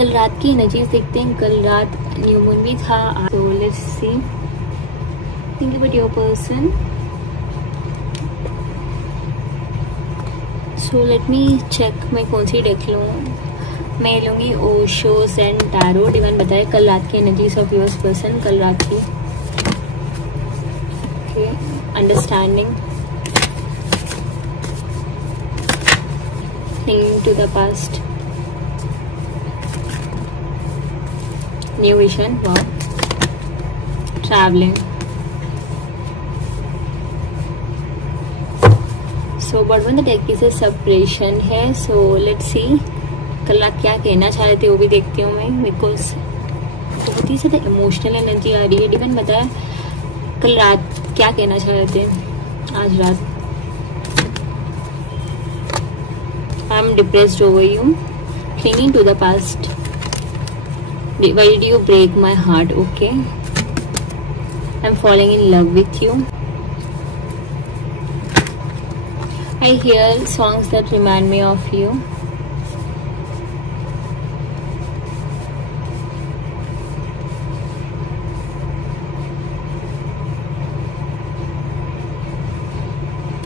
कल रात की एनर्जीज देखते हैं। कल रात न्यू मून भी था, so let's see think about your person. So let me check मैं कौन सी डेक लूँ। मैं लूँगी ओशो एंड टैरो। डिवाइन बताए कल रात की एनर्जीज ऑफ योर्स पर्सन। कल रात की okay understanding, thinking to the past, new vision, wow, travelling. So bottom the deck से सेपरेशन है। सो लेट्स सी कल आप क्या कहना चाह रहे थे वो भी देखती हूँ मैं, बिकॉज बहुत ही ज़्यादा इमोशनल एनर्जी आ रही है। डिवाइन बताया कल रात क्या कहना चाह रहे थे आज रात। I am depressed over you, clinging to the past, why did you break my heart? Okay, I'm falling in love with you. I hear songs that remind me of you.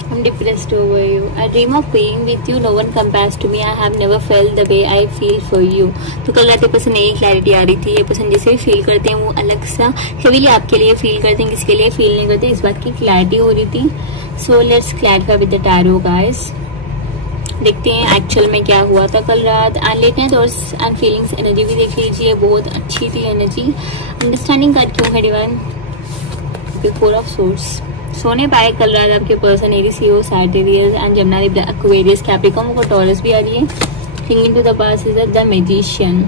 I'm depressed over you. I dream of being with you. No one compares to me. I have never felt the way I feel for you. तो कल रात ये person नई clarity आ रही थी। ये person जैसे भी फील करते हैं वो अलग सा हेवीली आपके लिए फील करते हैं, किसके लिए फील नहीं करते, इस बात की क्लैरिटी हो रही थी। So let's clarify with the tarot guys. देखते हैं एक्चुअल में क्या हुआ था कल रात। And let night thoughts and feelings energy भी देख लीजिए, बहुत अच्छी थी एनर्जी। अंडरस्टैंडिंग कार्ड क्यों है डिवाइन? Four of swords. सोने पाए कल रात आपके person Aries, Leo, Sagittarius and Gemini, Libra, Aquarius, Capricorn और टॉरस भी आ रही है। Thinking to the past is the magician.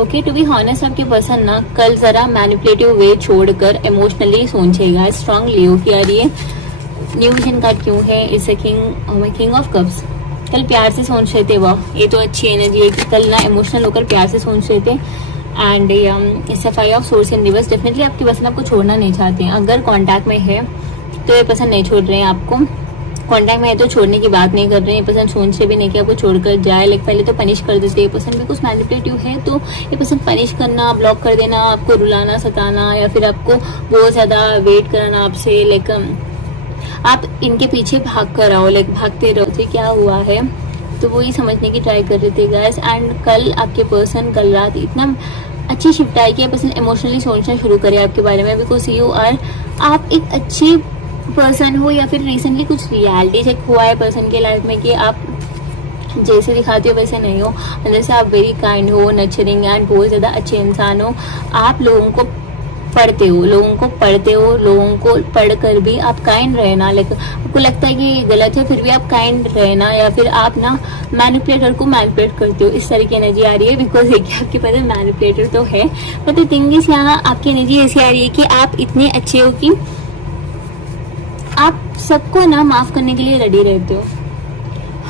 Okay, to be honest आपके पर्सन ना कल जरा मैनिपुलेटिव वे छोड़कर इमोशनली सोचेगा। स्ट्रॉन्ग लियो की आ रही है। न्यू विजन कार्ड क्यों है? It's a king of cups. कल प्यार से सोच रहे थे, वाह ये तो अच्छी एनर्जी है कि कल ना इमोशनल होकर प्यार से सोच रहे थे। And it's a five of source in reverse. Definitely आपके पर्सन आपको छोड़ना नहीं चाहते हैं। अगर कॉन्टैक्ट में है तो ये पर्सन नहीं छोड़ रहे हैं आपको। कॉन्टैक्ट में है तो छोड़ने की बात नहीं कर रहे हैं। ये पर्सन सोच भी नहीं कि आपको छोड़कर जाए। लाइक पहले तो पनिश कर देते हैं पर्सन, बिकॉज मैनिपुलेटिव है तो ये पर्सन पनिश करना, ब्लॉक कर देना, आपको रुलाना, सताना या फिर आपको बहुत ज़्यादा वेट कराना आपसे। लाइक आप इनके पीछे भाग कर आओ, लाइक भागते रहो थे क्या हुआ है, तो वो ही समझने की ट्राई कर रहे थे गाइस। एंड कल आपके पर्सन कल रात इतना अच्छी शिफ्ट आई कि ये पर्सन इमोशनली सोचना शुरू करे आपके बारे में, बिकॉज यू आर, आप एक अच्छे पर्सन हो या फिर रिसेंटली कुछ रियलिटी चेक हुआ है पर्सन के लाइफ में कि आप जैसे दिखाते हो वैसे नहीं हो। अंदर से आप वेरी काइंड हो, नर्चरिंग एंड बहुत ज़्यादा अच्छे इंसान हो। आप लोगों को पढ़ते हो, लोगों को पढ़कर भी आप काइंड रहना। लाइक आपको लगता है कि ये गलत है फिर भी आप काइंड रहना, या फिर आप ना मैनिपुलेटर को मैनिपुलेट करते हो, इस तरह की एनर्जी आ रही है। बिकॉज देखिए आपके पास मैनिपुलेटर तो है, बट द थिंग इज यहाँ आपकी एनर्जी ऐसी आ रही है कि आप इतने अच्छे हो कि आप सबको ना माफ करने के लिए रेडी रहते हो।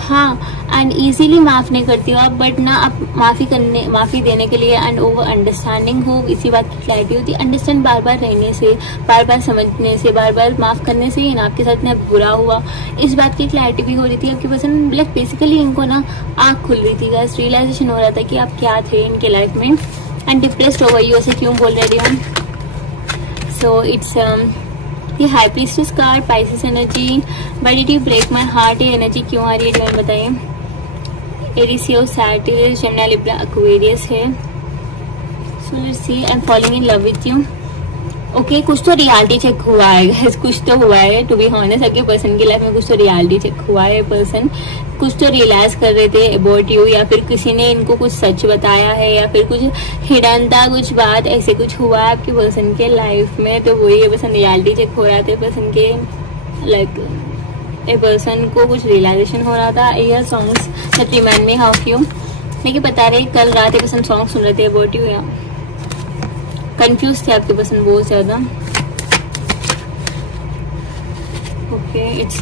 हाँ, एंड इजीली माफ नहीं करती हो आप, बट ना आप माफी देने के लिए एंड ओवर अंडरस्टैंडिंग हो, इसी बात की क्लैरिटी होती है। अंडरस्टैंड बार बार रहने से, बार बार समझने से, बार बार माफ करने से ही ना आपके साथ ना बुरा हुआ, इस बात की क्लैरिटी भी हो रही थी आपकी पर्सन। लाइक बेसिकली इनको ना आँख खुल रही थी गाइस, रियलाइजेशन हो रहा था कि आप क्या थे इनके लाइफ में। एंड डिप्रेस्ड ओवर यू ऐसे क्यों बोल रहे थे हम? सो इट्स ये high priestess card, Pisces energy, why did you break my heart, ये एनर्जी क्यों आ रही है डिवाइन बताइए। Aries, Leo, Sagittarius, Gemini, Libra, Aquarius है। So let's see, I am falling in love with you. Okay, कुछ तो रियलिटी चेक हुआ है गाइस, कुछ तो हुआ है। टू बी हॉनेस्ट आपके पर्सन की लाइफ में कुछ तो रियलिटी चेक हुआ है। पर्सन कुछ तो रियलाइज कर रहे थे अबाउट यू, या फिर किसी ने इनको कुछ सच बताया है, या फिर कुछ हिडन था, कुछ बात ऐसे कुछ हुआ है आपके पर्सन के लाइफ में, तो वही ये पर्सन रियलिटी चेक हो रहा था पर्सन के। लाइक ए पर्सन को कुछ रियलाइजेशन हो रहा था। यह songs that remind me of you, लेकिन बता रहे कल रात ये पर्सन सॉन्ग सुन रहे थे अबाउट यू, या कंफ्यूज थे आपके पर्सन बहुत ज़्यादा। Okay, it's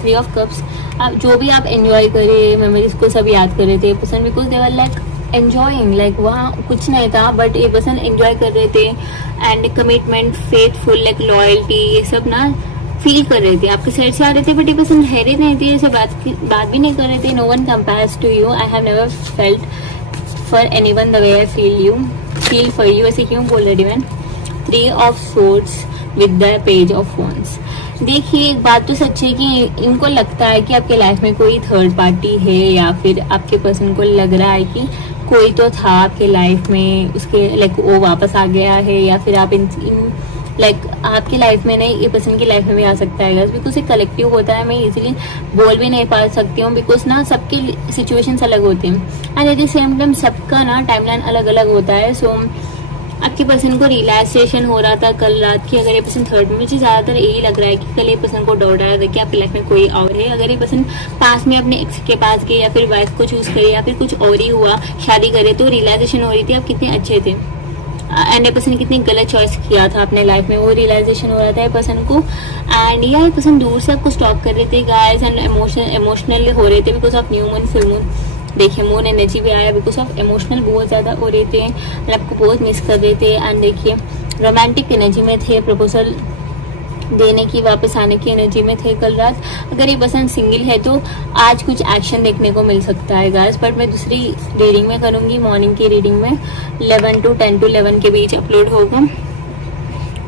three of cups. आप जो भी आप एंजॉय करे, मेमोरीज को सब याद कर रहे the person, because they were like enjoying, like वहाँ कुछ नहीं था बट ये पर्सन एंजॉय कर रहे थे। And commitment, faithful, like loyalty, ये सब ना फील कर रहे थे, आपके साइड से आ रहे थे, बट ये पर्सन ठहरे नहीं थे, ऐसे बात भी नहीं कर रहे थे। No one compares to you, I have never felt for anyone the way I feel for you, ऐसे क्यों बोल रही मैं। 3 of swords with the page of wands. देखिए एक बात तो सच है कि इनको लगता है कि आपके लाइफ में कोई थर्ड पार्टी है, या फिर आपके पर्सन को लग रहा है कि कोई तो था आपके लाइफ में, उसके लाइक वो वापस आ गया है, या फिर आप इन लाइक आपकी लाइफ में नहीं, ये पर्सन की लाइफ में भी आ सकता है बिकॉज एक कलेक्टिव होता है। मैं इजीली बोल भी नहीं पा सकती हूँ बिकॉज ना सबके सिचुएशंस अलग होते हैं and at the same time सबका ना टाइमलाइन अलग अलग होता है। सो आपके पर्सन को रिलैक्सेशन हो रहा था कल रात की। अगर ये पर्सन थर्ड में, मुझे ज्यादातर यही लग रहा है कि कल ये पर्सन को डाउट आ रहा था कि आपकी लाइफ में कोई और है। अगर ये पर्सन पास में अपने एक्स के पास गए या फिर वाइफ को चूज करे या फिर कुछ और ही हुआ, शादी करे, तो रियलाइजेशन हो रही थी आप कितने अच्छे थे एंड ये पर्सन ने कितनी गलत चॉइस किया था अपने लाइफ में, वो रियलाइजेशन हो रहा था ये पर्सन को। एंड ये पर्सन दूर से आपको स्टॉक कर रहे थे गाइस एंड इमोशनल हो रहे थे because of new moon, full moon. देखिए मून एनर्जी भी आया बिकॉज ऑफ इमोशनल बहुत ज़्यादा हो रहे थे एंड आपको बहुत मिस कर रहे थे। एंड देखिए रोमांटिक एनर्जी में थे, प्रपोजल देने की, वापस आने की एनर्जी में थे कल रात। अगर ये पर्सन सिंगल है तो आज कुछ एक्शन देखने को मिल सकता है गाइस, बट मैं दूसरी रीडिंग में करूँगी, मॉर्निंग की रीडिंग में 11 to 10 to 11 के बीच अपलोड होगा।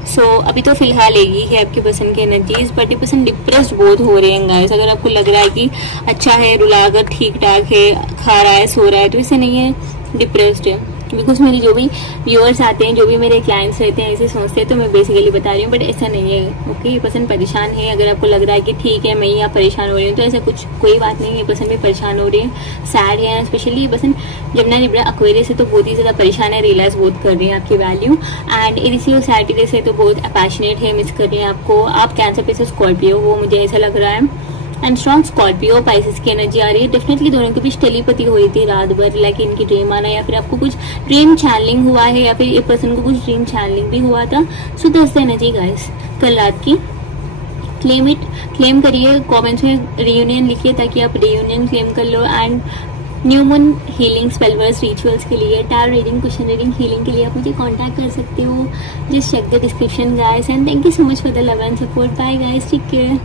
सो अभी तो फिलहाल यही है आपके पर्सन की एनर्जीज, बट ये पर्सन डिप्रेस्ड बहुत हो रहे हैं गाइस। अगर आपको लग रहा है कि अच्छा है, रुलाकर ठीक ठाक है, खा रहा है, सो रहा है, तो ऐसे नहीं है, डिप्रेस्ड है। बिकॉज मेरी जो भी व्यूअर्स आते हैं, जो भी मेरे क्लाइंट्स रहते हैं, ऐसे सोचते हैं, तो मैं बेसिकली बता रही हूँ, बट ऐसा नहीं है। ओके, ये पर्सन परेशान है। अगर आपको लग रहा है कि ठीक है मैं ही आप परेशान हो रही हूँ, तो ऐसा कुछ कोई बात नहीं है। ये पर्सन भी परेशान हो रही है, सैड है। स्पेशली ये पर्सन जमुना लिब्रा एक्वेरियस से तो बहुत ही ज़्यादा परेशान है, रियलाइज बहुत कर रही है आपकी वैल्यू। एंड एडीसी और सैटिरस है तो बहुत पैशनेट है, मिस कर रही है आपको। आप कैंसर पे से स्कॉर्पियो, वो मुझे ऐसा लग रहा है। एंड स्ट्रॉन्ग स्कॉर्पियो पाइसेस की एनर्जी आ रही है। डेफिनेटली दोनों के बीच टेलीपैथी हुई थी रात भर, लाइक इनकी ड्रीम आना, या फिर आपको कुछ ड्रीम चैनलिंग हुआ है, या फिर एक पर्सन को कुछ ड्रीम चैनलिंग भी हुआ था। So that's the energy guys कल रात की। क्लेम करिए, कमेंट्स में रियूनियन लिखिए ताकि आप रियूनियन क्लेम कर लो। And new moon healing spellworks rituals के लिए, tarot reading, question reading, healing के लिए आप मुझे कांटेक्ट कर सकते हो। Just check the description guys and thank you so much for the love and support. Bye guys, take care.